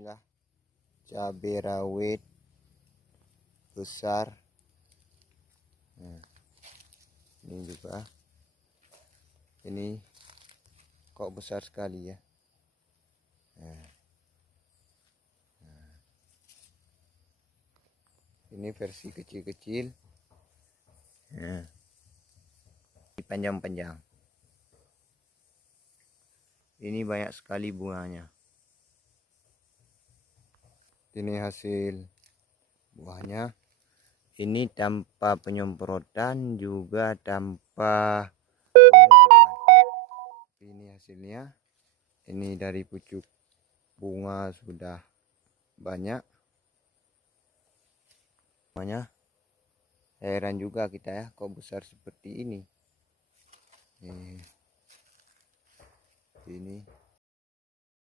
Inilah cabai rawit besar. Nah, ini juga, ini kok besar sekali ya. Nah, ini versi kecil-kecil. Nah, panjang-panjang. Ini banyak sekali bunganya. Ini hasil buahnya. Ini tanpa penyemprotan, juga tanpa pemupukan. Ini hasilnya. Ini dari pucuk bunga sudah banyak. Namanya heran juga kita ya, kok besar seperti ini. Ini